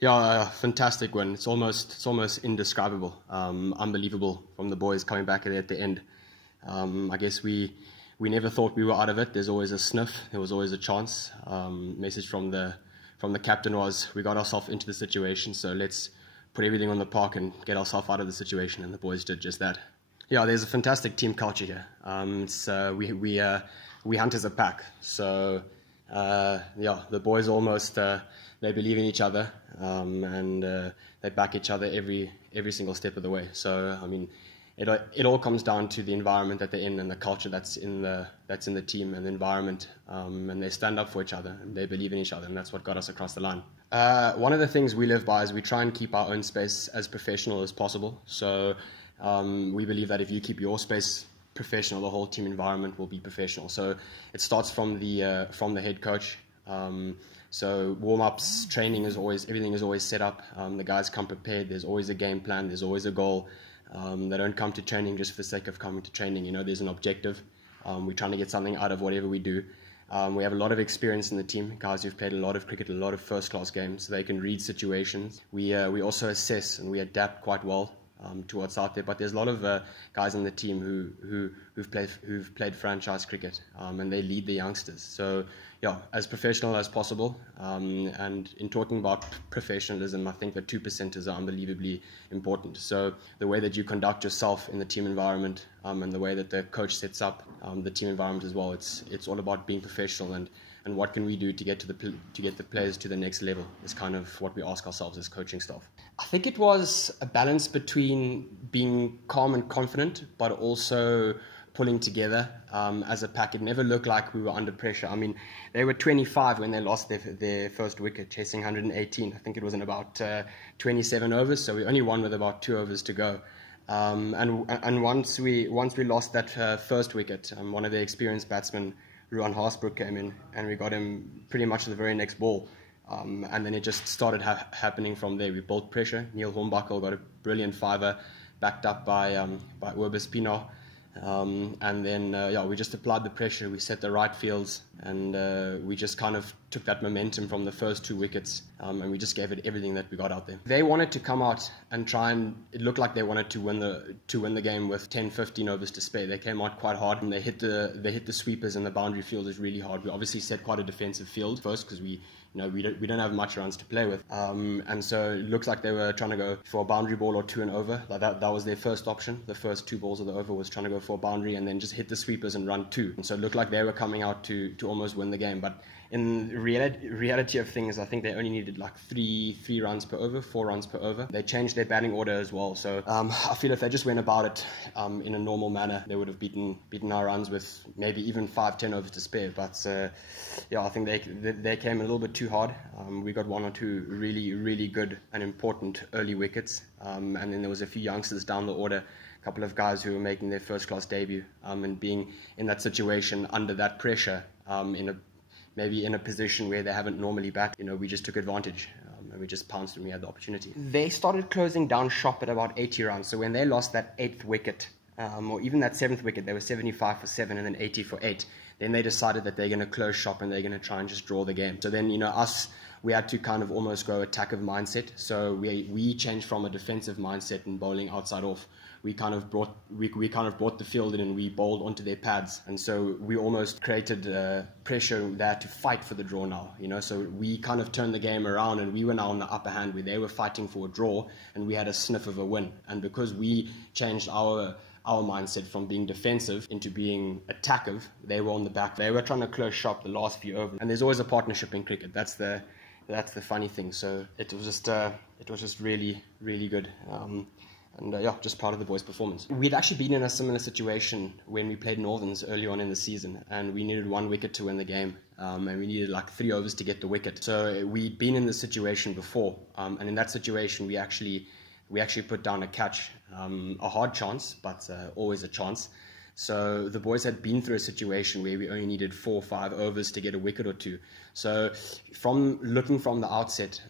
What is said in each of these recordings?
Yeah, fantastic win. It's almost indescribable, unbelievable from the boys coming back at the end. I guess we never thought we were out of it. There's always a sniff. There was always a chance. Message from the captain was, we got ourselves into the situation, so let's put everything on the park and get ourselves out of the situation. And the boys did just that. Yeah, there's a fantastic team culture here. We hunt as a pack. So yeah, the boys almost they believe in each other, and they back each other every single step of the way. So I mean, it all comes down to the environment that they're in and the culture that's in the team and the environment, and they stand up for each other and they believe in each other, and that's what got us across the line. One of the things we live by is we try and keep our own space as professional as possible. So we believe that if you keep your space professional, the whole team environment will be professional. So it starts from the head coach. So warm-ups, training everything is always set up. The guys come prepared. There's always a game plan. There's always a goal. They don't come to training just for the sake of coming to training. You know, there's an objective. We're trying to get something out of whatever we do. We have a lot of experience in the team, guys who've played a lot of cricket, a lot of first-class games, so they can read situations. We also assess and we adapt quite well to what's out there. But there's a lot of guys in the team who've played franchise cricket, and they lead the youngsters. So yeah, as professional as possible. And in talking about professionalism, I think the 2%ers are unbelievably important. So the way that you conduct yourself in the team environment, and the way that the coach sets up the team environment as well, it's all about being professional, and what can we do to get the players to the next level is kind of what we ask ourselves as coaching staff. I think it was a balance between being calm and confident, but also pulling together as a pack. It never looked like we were under pressure. I mean, they were 25 when they lost their first wicket, chasing 118. I think it was in about 27 overs, so we only won with about 2 overs to go. And once we lost that first wicket, one of the experienced batsmen, Ruan Haasbroek, came in, and we got him pretty much the very next ball. And then it just started happening from there. We built pressure. Niel Hornbuckle got a brilliant fiver, backed up by Urbis Pino. And then we just applied the pressure. We set the right fields, and we just kind of took that momentum from the first 2 wickets, and we just gave it everything that we got out there. They wanted to come out and try, and it looked like they wanted to win the game with 10-15 overs to spare. They came out quite hard, and they hit the sweepers, and the boundary field is really hard. We obviously set quite a defensive field first because we don't have much runs to play with, and so it looks like they were trying to go for a boundary ball or 2 and over. Like that was their first option. The first 2 balls of the over was trying to go for a boundary and then just hit the sweepers and run 2. And so it looked like they were coming out to almost win the game. But in reality of things, I think they only needed like 3 runs per over, 4 runs per over. They changed their batting order as well. So I feel if they just went about it in a normal manner, they would have beaten our runs with maybe even 5-10 overs to spare. But I think they came a little bit too hard. We got 1 or 2 really, really good and important early wickets. And then there was a few youngsters down the order, a couple of guys who were making their first-class debut, and being in that situation under that pressure, maybe in a position where they haven't normally batted. We just took advantage, and we just pounced when we had the opportunity. They started closing down shop at about 80 runs. So when they lost that 8th wicket, or even that 7th wicket, they were 75 for 7 and then 80 for 8. Then they decided that they're going to close shop and they're going to try and just draw the game. So then, we had to kind of almost go attack-of mindset. So we changed from a defensive mindset and bowling outside off. We kind of brought the field in, and we bowled onto their pads, and so we almost created pressure there to fight for the draw now. So we kind of turned the game around, and we were now on the upper hand where they were fighting for a draw, and we had a sniff of a win. And because we changed our mindset from being defensive into being attackive, they were on the back. They were trying to close shop the last few overs, and there's always a partnership in cricket. That's the funny thing. So it was just really, really good. Just proud of the boys' performance. We'd actually been in a similar situation when we played Northerns early on in the season, and we needed 1 wicket to win the game, and we needed like 3 overs to get the wicket. So we'd been in this situation before, and in that situation we actually put down a catch, a hard chance, but always a chance. So the boys had been through a situation where we only needed 4 or 5 overs to get a wicket or 2. So from looking from the outset,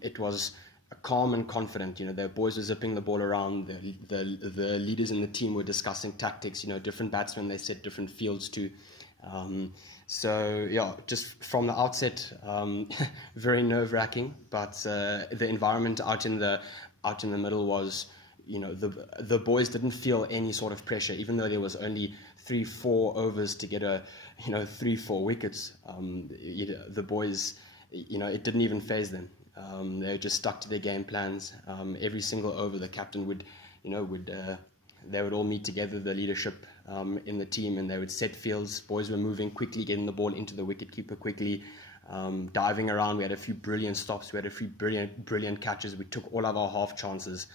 it was calm and confident. The boys were zipping the ball around. The leaders in the team were discussing tactics. Different batsmen they set different fields to, So yeah, just from the outset, very nerve-wracking. But the environment out in the middle was, the boys didn't feel any sort of pressure, even though there was only 3-4 overs to get 3-4 wickets. The boys, it didn't even faze them. They just stuck to their game plans. Every single over, the captain would they would all meet together, the leadership in the team, and they would set fields. Boys were moving quickly, getting the ball into the wicket-keeper quickly, diving around. We had a few brilliant stops. We had a few brilliant catches. We took all of our half chances.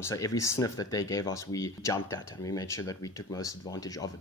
So every sniff that they gave us, we jumped at, and we made sure that we took most advantage of it.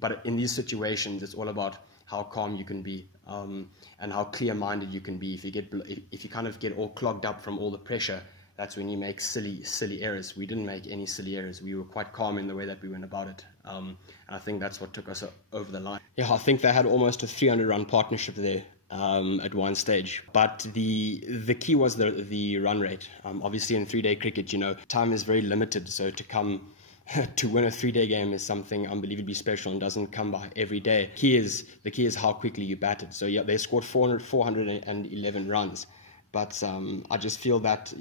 But in these situations, it's all about how calm you can be, and how clear-minded you can be. If you kind of get all clogged up from all the pressure, that's when you make silly errors. We didn't make any silly errors. We were quite calm in the way that we went about it. And I think that's what took us over the line. Yeah, I think they had almost a 300-run partnership there at one stage. But the key was the run rate. Obviously, in 3-day cricket, time is very limited. So to win a 3-day game is something unbelievably special and doesn't come by every day. The key is how quickly you batted. So yeah, they scored 411 runs. But I just feel that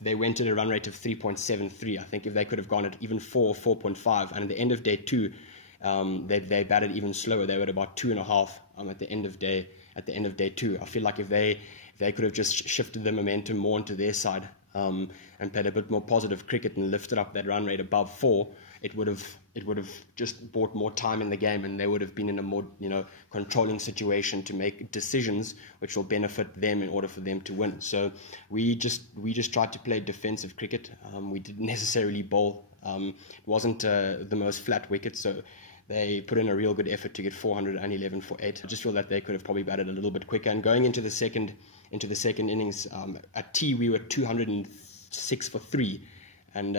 they went at a run rate of 3.73. I think if they could have gone at even 4.5, and at the end of day 2, they batted even slower. They were at about 2.5 at the end of day 2. I feel like if they could have just shifted the momentum more onto their side, and played a bit more positive cricket and lifted up that run rate above 4, it would have just bought more time in the game, and they would have been in a more controlling situation to make decisions which will benefit them in order for them to win. So we just tried to play defensive cricket. We didn't necessarily bowl. It wasn't the most flat wicket, so they put in a real good effort to get 411 for 8. I just feel that they could have probably batted a little bit quicker. And going into the second innings, at tea we were 206 for 3. And,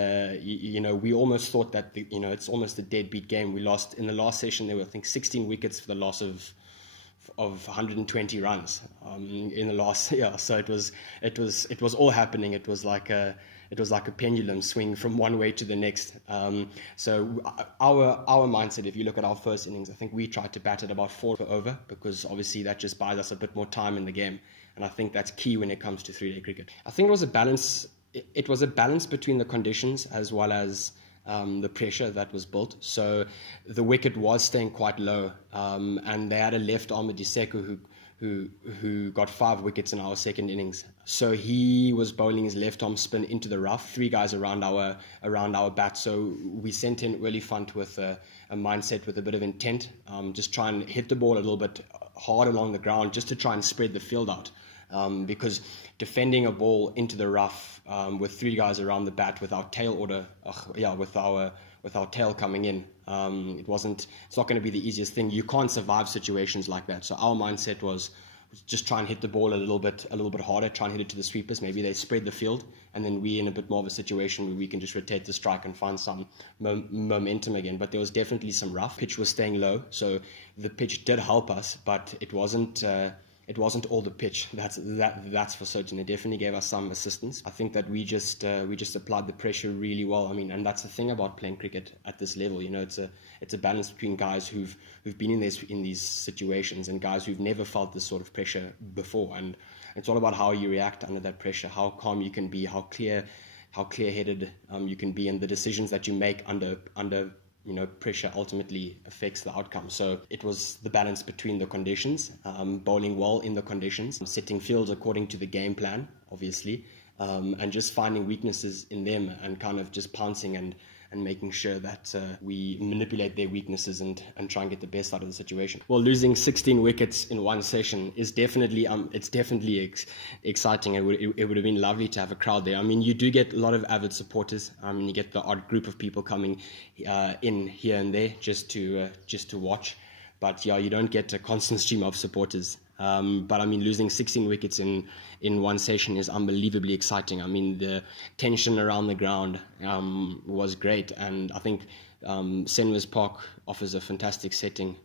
we almost thought that, it's almost a deadbeat game. We lost in the last session. There were, I think, 16 wickets for the loss of 120 runs in the last year. So it was all happening. It was like a pendulum swing from one way to the next. So our mindset, if you look at our first innings, I think we tried to bat at about 4 over, because obviously that just buys us a bit more time in the game. And I think that's key when it comes to 3-day cricket. I think it was a balance. It was a balance between the conditions as well as the pressure that was built. So the wicket was staying quite low, and they had a left armer Diseko who got 5 wickets in our second innings. So he was bowling his left arm spin into the rough, 3 guys around our bat. So we sent in early front with a mindset with a bit of intent, just try and hit the ball a little bit hard along the ground, just to try and spread the field out. Because defending a ball into the rough with 3 guys around the bat with our tail with our tail coming in, it's not going to be the easiest thing. You can't survive situations like that. So our mindset was just try and hit the ball a little bit harder, try and hit it to the sweepers. Maybe they spread the field, and then we're in a bit more of a situation where we can just rotate the strike and find some momentum again. But there was definitely some rough. Pitch was staying low, so the pitch did help us, but it wasn't all the pitch. That's for certain. It definitely gave us some assistance. I think that we just applied the pressure really well. I mean, and that's the thing about playing cricket at this level. It's a balance between guys who've been in these situations and guys who've never felt this sort of pressure before. And it's all about how you react under that pressure, how calm you can be, how clear-headed you can be, and the decisions that you make under pressure ultimately affects the outcome. So it was the balance between the conditions, bowling well in the conditions, setting fields according to the game plan, obviously, and just finding weaknesses in them and kind of just pouncing and making sure that we manipulate their weaknesses and try and get the best out of the situation. Well, losing 16 wickets in one session is definitely exciting. It would have been lovely to have a crowd there. I mean, you do get a lot of avid supporters. You get the odd group of people coming in here and there just to watch. But yeah, you don't get a constant stream of supporters. But I mean, losing 16 wickets in one session is unbelievably exciting. I mean, the tension around the ground was great, and I think Senwes Park offers a fantastic setting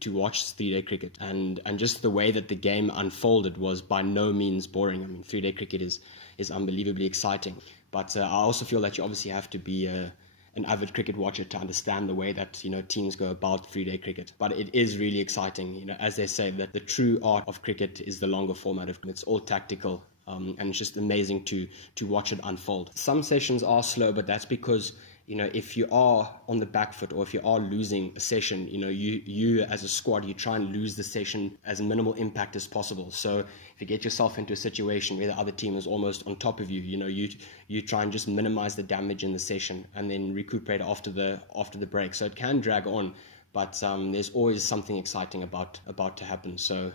to watch 3-day cricket, and just the way that the game unfolded was by no means boring. I mean, 3-day cricket is unbelievably exciting, but I also feel that you obviously have to be a an avid cricket watcher to understand the way that, you know, teams go about 3-day cricket. But it is really exciting, you know, as they say, that the true art of cricket is the longer format of cricket. It's all tactical, and it's just amazing to watch it unfold. Some sessions are slow, but that's because, you know, if you are on the back foot or if you are losing a session, you know, you as a squad, you try and lose the session as minimal impact as possible. So if you get yourself into a situation where the other team is almost on top of you, you know, you try and just minimize the damage in the session and then recuperate after the break. So it can drag on, but there's always something exciting about to happen. So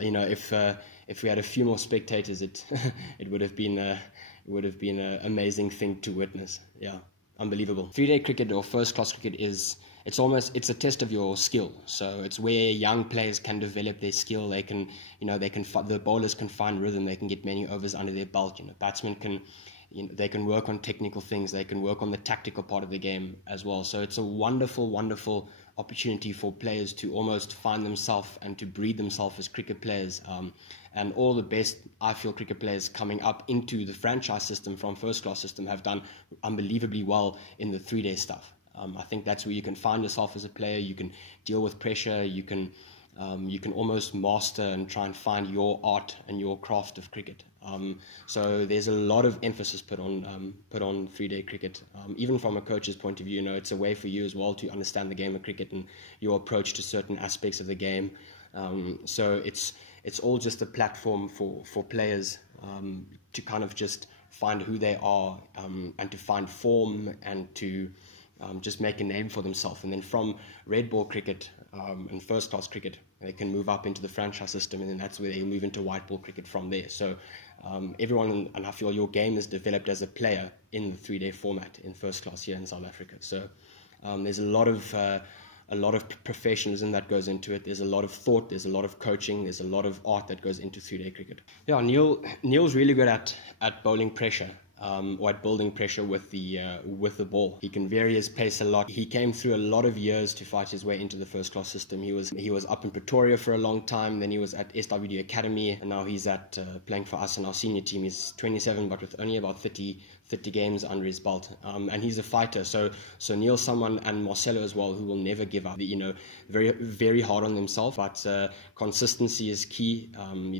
you know, if we had a few more spectators, it would have been an amazing thing to witness. Yeah. Unbelievable. 3-day cricket or first class cricket it's a test of your skill. So it's where young players can develop their skill. They can, you know, the bowlers can find rhythm. They can get many overs under their belt. You know, batsmen can, you know, they can work on technical things. They can work on the tactical part of the game as well. So it's a wonderful, wonderful opportunity for players to almost find themselves and to breed themselves as cricket players. And all the best, I feel, cricket players coming up into the franchise system from first class system have done unbelievably well in the 3-day stuff. I think that's where you can find yourself as a player. You can deal with pressure. You can almost master and try and find your art and your craft of cricket. So there's a lot of emphasis put on 3-day cricket. Even from a coach's point of view, you know, it's a way for you as well to understand the game of cricket and your approach to certain aspects of the game. So it's all just a platform for players to kind of just find who they are, and to find form and to just make a name for themselves. And then from red ball cricket and first class cricket, they can move up into the franchise system, and then that's where they move into white ball cricket from there. So everyone, and I feel your game is developed as a player in the 3-day format in first class here in South Africa. So there's a lot of professionalism that goes into it. There's a lot of thought, there's a lot of coaching, there's a lot of art that goes into 3-day cricket. Yeah, Niel's really good at bowling pressure, or at building pressure with the ball. He can vary his pace a lot. He came through a lot of years to fight his way into the first class system. He was up in Pretoria for a long time, then he was at SWD Academy, and now he's at playing for us in our senior team. He's 27, but with only about 30 games under his belt, and he's a fighter. So Niel's someone, and Marcello as well, who will never give up. You know, very, very hard on themselves, but consistency is key.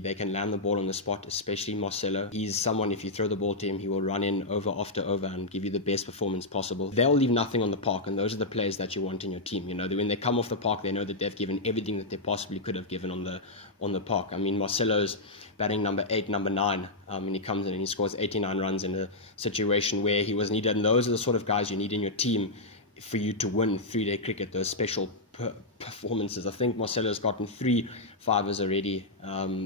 They can land the ball on the spot, especially Marcello. He's someone, if you throw the ball to him, he will run in over after over and give you the best performance possible. They'll leave nothing on the park, and those are the players that you want in your team. You know, when they come off the park, they know that they've given everything that they possibly could have given on the park. I mean, Marcello's batting number 8, number 9, and he comes in and he scores 89 runs in a situation where he was needed. And those are the sort of guys you need in your team for you to win 3-day cricket, those special performances. I think Marcello's gotten 3 fivers already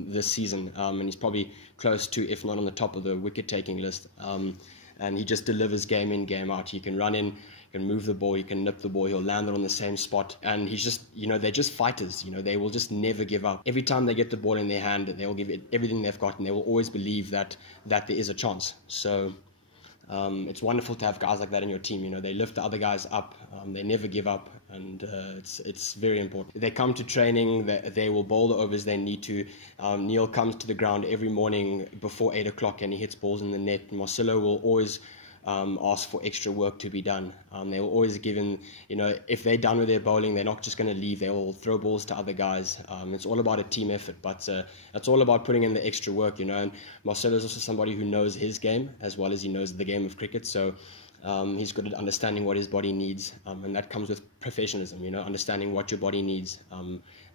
this season, and he's probably close to, if not on the top of the wicket-taking list. And he just delivers game in, game out. He can run in, he can move the ball, he can nip the ball, he'll land it on the same spot. And he's just, you know, they're just fighters. You know, they will just never give up. Every time they get the ball in their hand, they will give it everything they've got, and they will always believe that there is a chance. So it's wonderful to have guys like that in your team. You know, they lift the other guys up, they never give up, and it's very important. They come to training, they will bowl the overs they need to. Niel comes to the ground every morning before 8 o'clock and he hits balls in the net. Marcello will always ask for extra work to be done. They will always give him, you know, if they're done with their bowling, they're not just going to leave. They will throw balls to other guys. It's all about a team effort, but it's all about putting in the extra work, you know. And Marcello is also somebody who knows his game as well as he knows the game of cricket. So he's good at understanding what his body needs, and that comes with professionalism, you know, understanding what your body needs,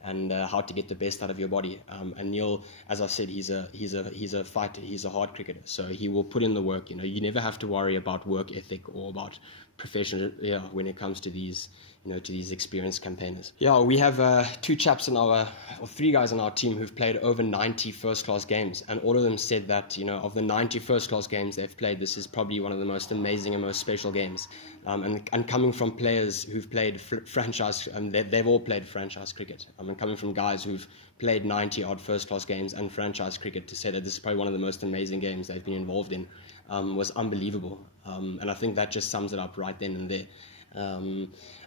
and how to get the best out of your body. And Niel, as I said, he's a fighter. He's a hard cricketer, so he will put in the work. You know, you never have to worry about work ethic or about professional. Yeah, when it comes to these, you know, to these experienced campaigners. Yeah, we have 3 guys on our team who've played over 90 first-class games, and all of them said that, you know, of the 90 first-class games they've played, this is probably one of the most amazing and most special games. And coming from players who've played franchise, they've all played franchise cricket. And coming from guys who've played 90-odd first-class games and franchise cricket, to say that this is probably one of the most amazing games they've been involved in was unbelievable. And I think that just sums it up right then and there.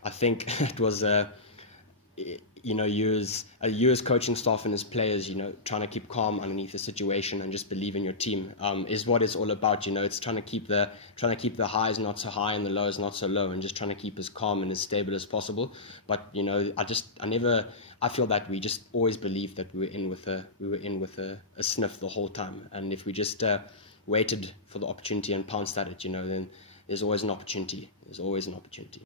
I think it was you know, you as coaching staff and as players, you know, trying to keep calm underneath the situation and just believe in your team is what it's all about. You know, it's trying to keep the highs not so high and the lows not so low, and just trying to keep as calm and as stable as possible. But you know, I feel that we just always believed that we were in with a sniff the whole time, and if we just waited for the opportunity and pounced at it, you know, then there's always an opportunity. There's always an opportunity.